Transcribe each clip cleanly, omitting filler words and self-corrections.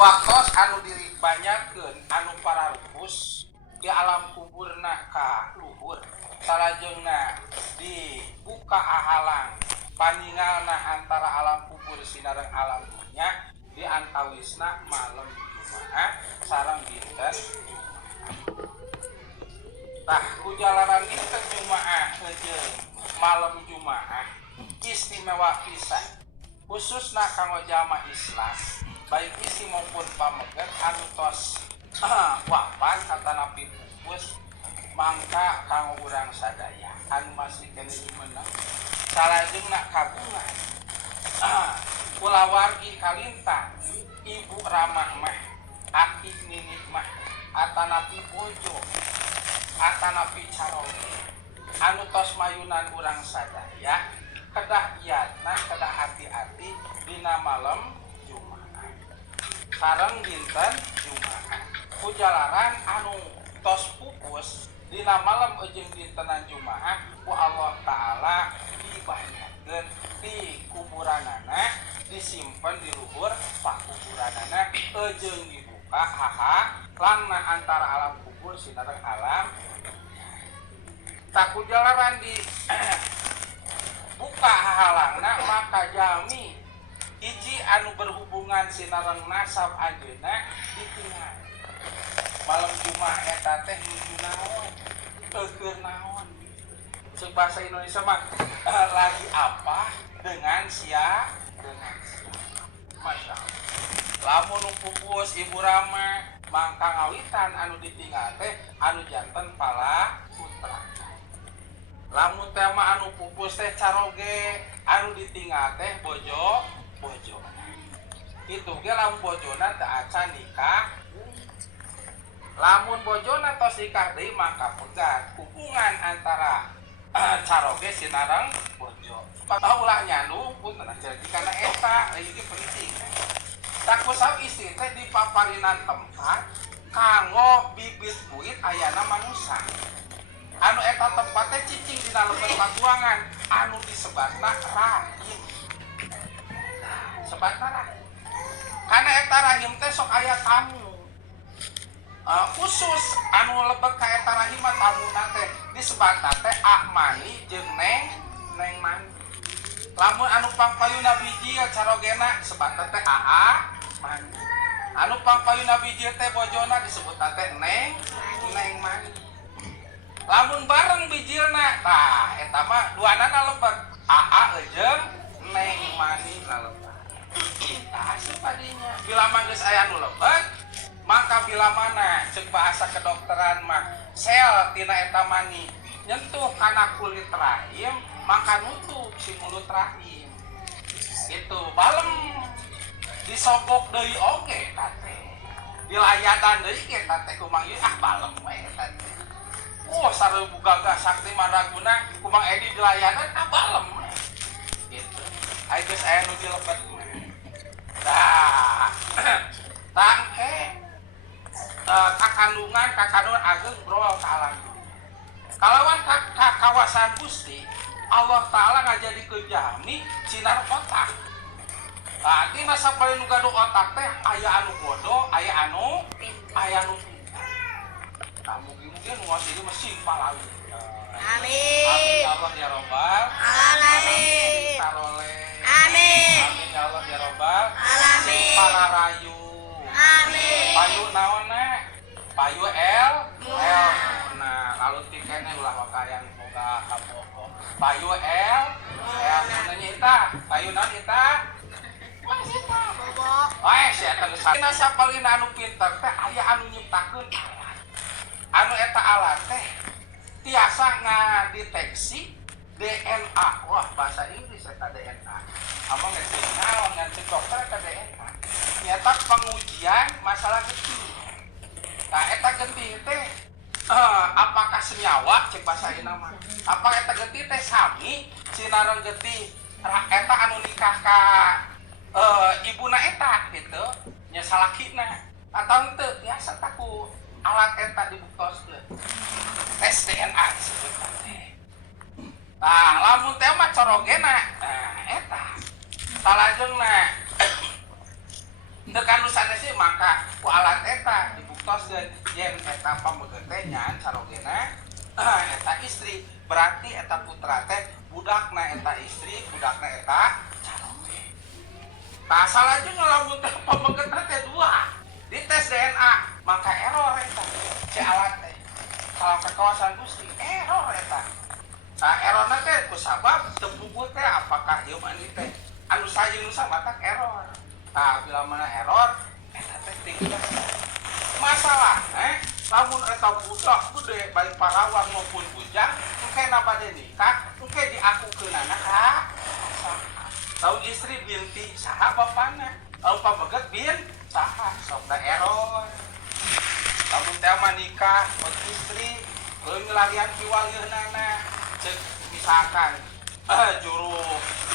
waktos anu diri banyakeun anu pararupus di alam kuburna ka luhur salajengna dibuka ahalang paningalna antara alam kubur sinareng alam dunya di antawisna malam Jumaah sareng dinten tah kujalaran dinten Jumaah jeung malam Jumaah istimewa pisan khususna kanggo jamaah Islam baik isi maupun pameget anu tos wafat atanapi pupus mangka kanggo urang sadaya anu masih kene menang salajengna kagungan kulawargi kalintang ibu ramah mah aki ninik mah atanapi bojo atanapi caroge anu tos mayunan urang sadaya kedah iyatna kedah hati-hati dina malam Jumaah sareng dinten Jumaah kujalaran anu tos pupus dina malam jeung dintenan Jumaah ku Allah Ta'ala dibanyakeun di kuburanana disimpen di luhur pakuburanana jeung dibuka lanna antara alam kubur sinareng alam tak kujalaran di buka halangna maka jami hiji anu berhubungan sinareng nasab anjeunna ditinggal malam Jumaah eta teh nuju naon keur naon ceuk bahasa Indonesia mah lagi apa dengan sia Masya Allah lamun pupus ibu rama mangka ngawitan anu ditinggal teh anu janten pala putra lamun teh mah anu pupus teh caroge anu ditinggal teh bojo itu ge lamun bojona teu acan nikah lamun bojona tos nikah deui maka pegat hubungan antara caroge sinareng bojo ulah nyanu punten jadi kana eta ieu penting tak kusab istri teh dipaparinan tempat kanggo bibit buit ayana manusia anu eta tempatnya cicing dina leupeut patuangan anu disebatna rahim sebatna rahim kana eta rahim teh sok aya tamu khusus anu lebet ka eta rahim tamuna teh disebatna teh Ahmani jeung Neng Mani lamun anu pangpayuna bijil carogena sebatna teh Mani anu pangpayuna bijil teh bojona disebutna teh Neng Mani lamun bareng bijilna tah eta mah duanana lebet jeung Neng Mani lebet tah supadinya bila manggeus aya anu lebet maka bila mana ceuk bahasa kedokteran mah sel tina eta mani nyentuh kana kulit rahim maka nutup si mulut rahim itu balem disogok deui oge teh dilayadan deui ge teh kumang ieu balem we teh sareng bugaga sakti mandraguna kumang Edi dilayanan balem gitu aya geus aya nu dilebet tah tangke kakandungan ageng brol ka alam kalawan kawasan Gusti Allah Ta'ala ngajadikeun jami sinar otak di masa paling gaduh otak teh aya anu bodoh aya anu pintar mugi-mugi nu ngos ieu mesin palawi amin ya Allah ya Rabbal alamin amin ya Allah ya Rabbal alamin para rayu amin payu naonna payu L nah lalu tikene ulah wakayan boga kaboko payu L nyita payu naon eta bobo sia eta geus dina sapalina anu pinter teh aya anu nyiptakeun alat anu eta alat teh tiasa ngadeteksi DNA wah bahasa Inggris eta DNA among geus naon ngan cek dokter eta DNA nyata pengujian masalah getih nah eta getih teh apakah senyawa cek bahasa Indonesia mah apakah eta getih teh sami sinareng getih eta anu nikah ka ibuna eta gitu nya salakina atau henteu biasa taku alat eta dibuktoskeun tes DNA disebutna teh nah lamun teh mah corogena nah eta salajengna tekan sanesih maka ku alat eta dibuktoskeun yen eta pameget teh nyaan sarogena eta istri berarti eta putra teh budakna eta istri budakna eta caroge. Tah salah jeung lamun teh pamegetna teh dua di tes DNA maka error eta si alat teh kalau kekawasan Gusti error eta. Nah errorna teh ku sabab teu puguh teh apakah ieu mani teh anu sajeung nu samatak error. Nah, bila mana error, eta teh tinggal masalah, lamun eta budak gede baik parawan maupun bujang, engke na bade nikah, engke diakukeunana ka tahu istri binti saha bapana, lalu pameget bin saha sok da error. Lamun teh mah nikah buat istri, keun ngelarian kiwalieuhnana, cek misalkan juru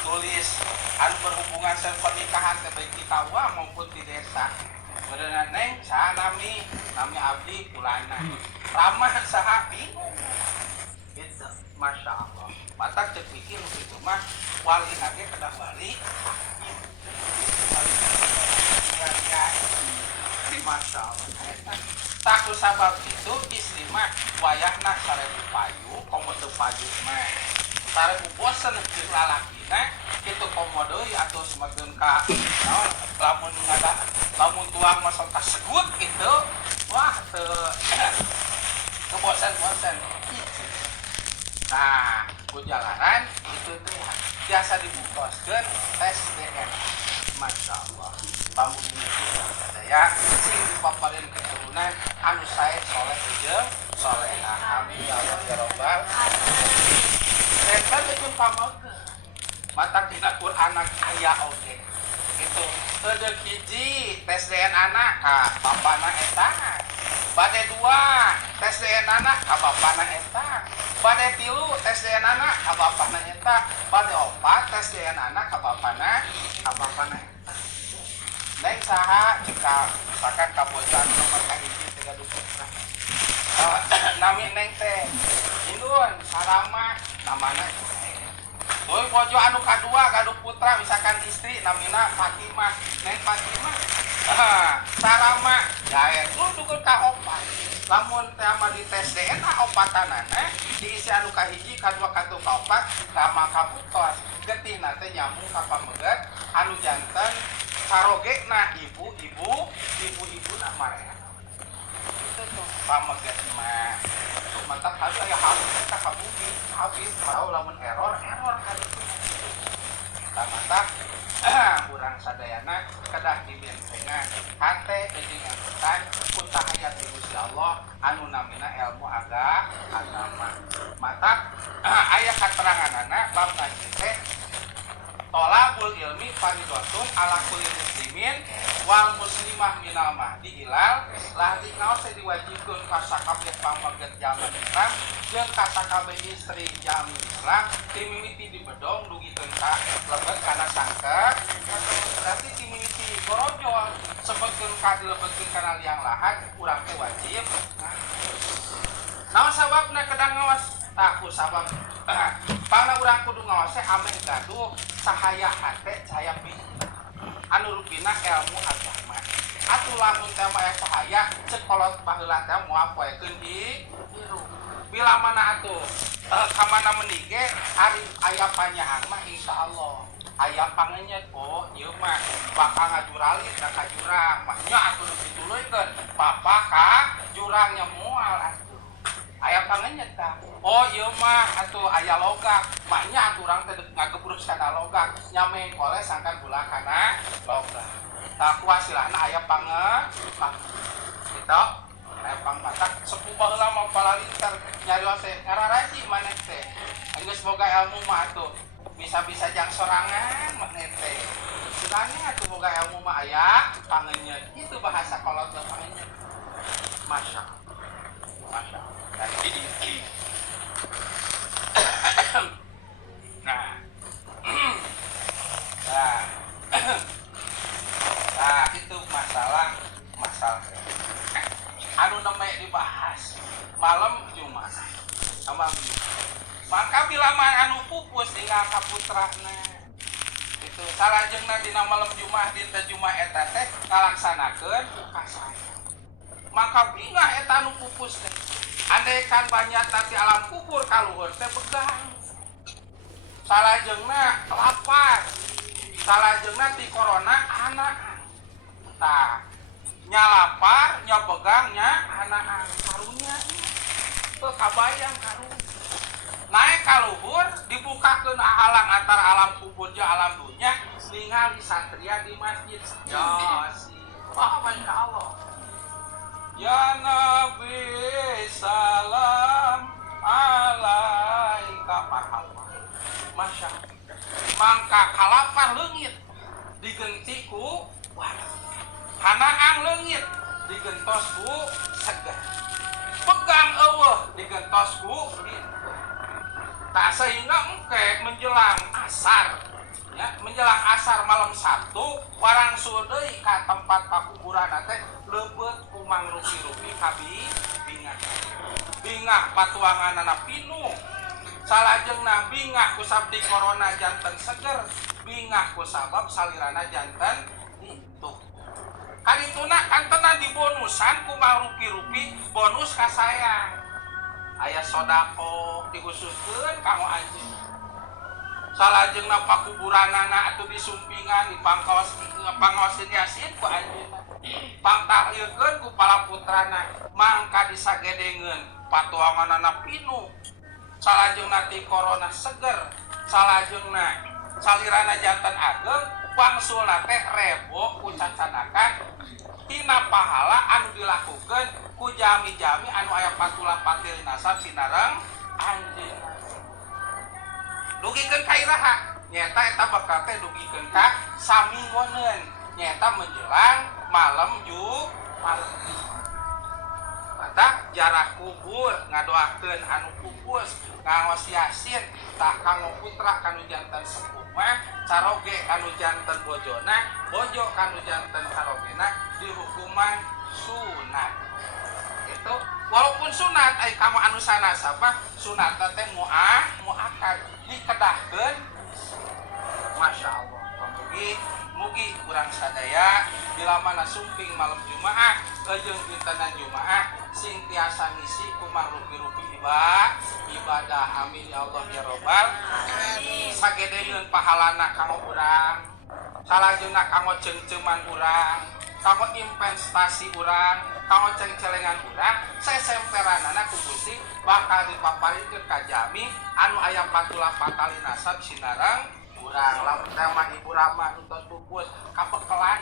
tulis anu berhubungan dengan pernikahan baik di Tawa maupun di desa. Beneran neng saha nami abdi kulana. Ramah saha bingung. Gitu, masya Allah. Mata cek pikir itu mah wali nage kena wali. Masya Allah. Tak sabab itu istri mah wayahna sarebu payu, komo teu payu mah. Sarebu bosen jeung lalakina kitu komodoi atau semakeun ka naon lamun ngada lamun tuang mah sok kasegut kitu wah teu bosen-bosen kitu. Nah, ku jalanan itu teh biasa dibukoskeun tes DNA. Masya Allah. Pamuli sadaya sing dipaparin keturunan anu sae soleh jeung solehah. Amin ya Allah ya rabbal alamin. Eta itu pamoge. Mata tina Quran aya oge. Itu teu hiji tes DNA anak ka bapana eta. Bade dua tes DNA anak ka bapana eta. Bade tilu tes DNA anak ka bapana eta. Bade opat tes DNA anak ka bapana eta. Neng saha jika misalkan kabocan nomor kahiji tiga duputra. Nami neng teh indun salama namana Boy bojo anu kadua gaduh putra misalkan istri namina Fatimah neng Fatimah sarama jae dudukeun ka opat lamun teh mah di tes DNA opatanana diisi anu kahiji kadua katu kaopat sama kaputos getihna teh nyambung ka pameget anu janten sarogena ibu marea itu tuh pameget mah mantap harus aya habis kita kabumi habis tahu lamun error kali itu mantap urang sadayana kedah dibentengan hate jeung angkutan kuntah hayat di Gusti Allah anu namina ilmu agama mantap aya kateranganana bab ngaji teh tolabul ilmi fardhatun ala kulli muslimin wal muslimah minal mahdi ilal lahdi naos diwajibkeun ka sakabeh pameget jaman Islam jeung ka sakabeh istri jaman Islam timimiti dibedong dugikeun ka lebet kana sangket berarti timimiti gorojol sebetkeun ka dilebetkeun kana liang lahat urang teh wajib naon sababna kedang ngawas taku sabab pangna urang kudu ngawase ame gaduh sahaya hate cahaya pinter anu rupina ilmu agama atuh lamun teh mah sahaya ceuk kolot baheula teh moal poekeun di hirup bila mana atuh ka mana meuni ge ari aya panyahan mah insyaallah aya pangenyet oh ieu mah bakal ngajuralit da ka jurang mah nya atuh dituluykeun papa ka jurangnya moal atuh aya pangenyet tah oh ieu mah atuh aya logak maknya atuh urang teh ngagebrus kana logak nyameng koleh sangkan gula kana logak tah kuasilahna aya gitu aya pangbatak sepuh baheula mah palalintar nyarios teh ngararaji maneh teh geus boga ilmu mah atuh bisa-bisa jang sorangan maneh teh silahna atuh boga ilmu mah aya pangenyet itu bahasa kolot teh pangenyet masya nah itu masalah anu neme dibahas malam Jumat sama maka bila anu pupus tinggal kaputrana gitu salajengna dina malam Jumat dinten Jumat eta teh ngalaksanakeun buka saya maka bingah eta nu pupus teh andaikan banyak nanti alam kubur kaluhur teh begang salajengna lapar salajengna ti corona anak tah nya lapar nya begang nya anak karunya teu kabayang karunya naik kaluhur dibukakeun halang antara alam kubur jeung alam dunya ningali satria di masjid ya si wah masya Allah ya Nabi salam alaika Muhammad masya Allah mangka kalapar leungit digenti ku waras hanaang leungit digentos ku segar pegang eueuh digentos ku linteuh tak sehingga engke menjelang asar ya menjelang asar malam Sabtu warang sudeui ka tempat pakuburan teh lebeut kumang rupi-rupi kabi bingah patuanganana pinu salajengna bingah ku sabdi corona janten seger bingah ku sabab salirana janten itu kadituna kantena dibonusan kumang rupi-rupi bonus ka saya aya sodako dikhususkeun kanggo anjeun salajengna pakuburanana atuh disumpingan di pangkaosin yasin ku anjeun pangtahliekeun ku palaputrana mangka disagedengeun patuanganana pinu salajengna ti corona seger salajengna salirana janten ageng wangsulna teh rebo ku cacanakan tina pahala anu dilakukeun ku jami-jami anu aya patulah patil nasab sinareng anjeunna dugikeun ka iraha nyaeta eta bakal teh dugikeun ka saminggoneun nyaeta menjelang malam Jumat mata jarak kubur ngadoakeun anu pupus ngaos yasin tah kanggo putra kanu janten sepuh mah caroge kanu janten bojona bojo kanu janten carogena dihukuman sunat itu walaupun sunat ai kamu anu sanasa mah sunat teh muakad dikedahkeun masya Allah mugi urang sadaya bila mana sumping malam Jumaah jeung dintenan Jumaah sing tiasa ngisi kumang rupi-rupi ibadah amin ya Allah ya robbal alamin sagedeungeun pahalana kanggo urang salajengna kanggo cengceman urang kanggo investasi urang kanggo ceng-celengan urang sesemperanana ku Gusti bakal dipaparikeun ka jami anu aya patulah patali nasab sinareng urang lamun teh mah ibu Rama nu tos pupus kabekelan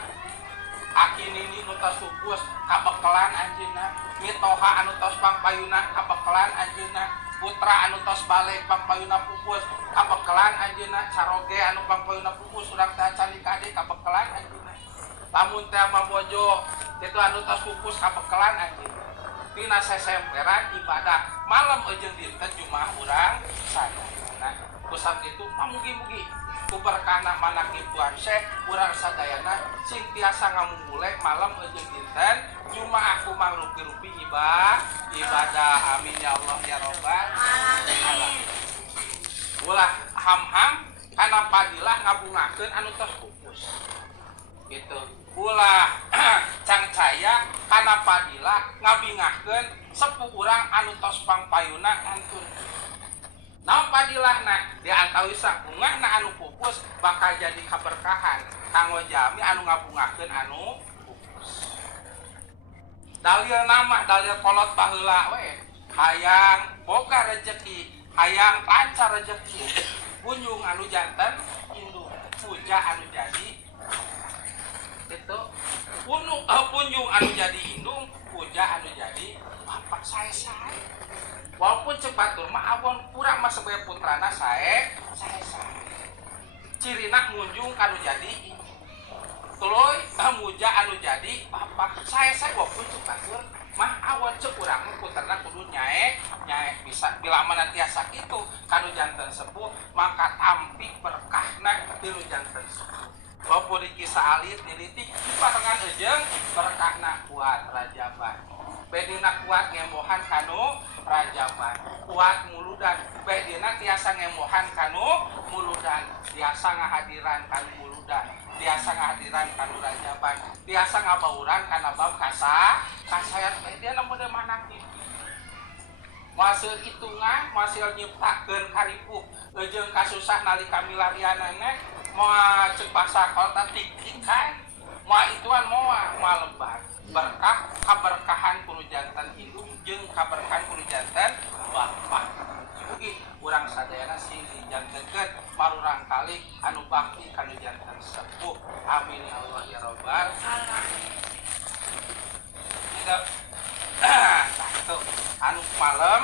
aki nini nu tos pupus kabekelan anjeunna mitoha anu tos pangpayuna kabekelan anjeunna putra anu tos balik pangpayuna pupus kabekelan anjeunna caroge anu pangpayuna pupus urang teh can dikade kabekelan anjeunna lamun teh mah bojo kitu anu tos pupus kabekelan anjeunna tina sesemperan ibadah malam jeung dinten Jumaah urang sadayana kusab kitu pamugi-mugi ku berkana manakib Tuhan Syekh urang sadayana sing tiasa ngamumule malam jeung dinten Jumaah kumang rupi-rupi ibadah amin ya Allah ya robbal alamin ulah ham-ham kana padilah ngabungakeun anu tos pupus gitu ulah cangcaya kana padilah ngabingakeun sepuh urang anu tos pangpayuna ngantun naon padilahna diantawisa bungahna anu pupus bakal jadi kaberkahan kanggo jami anu ngabungakeun anu pupus dalil nama dalil kolot baheula we hayang boga rezeki hayang lancar rezeki kunjung anu janten indung puja anu jadi itu kunjung anu jadi indung puja anu jadi bapak saya walaupun cepat tur mah awon kurang mah sebagai putrana saya cirina ngunjung kanu jadi tuluy muja anu jadi bapak saya walaupun cepat tur mah awon cek urang putrana kudu nyae bisa bila mana tiasa kitu kanu janten sepuh maka tampik berkahna tilu janten sepuh walaupun di kisah alit nilitik barengan jeung berkahna buat rajaban bedina kuat ngembohan kanu rajaban kuat muludan bedina tiasa ngembohan kanu muludan tiasa ngahadiran kanu muludan tiasa ngahadiran kanu rajaban tiasa ngabauran kana bab kasayat bedina mode mana kitu masih hitungan masih nyiptakeun karipuh jeung kasusah nalika milarianana moal cek basa kota tik-tikan moal ituan moal lebar berkah kaberkahan kudu janten indung jeung kaberkahan kudu janten bapak mugi urang sadayana sing dijangkeun marurang kali anu bakti kanu janten sepuh amin ya Allah ya rabbal alamin tidak satu anu malam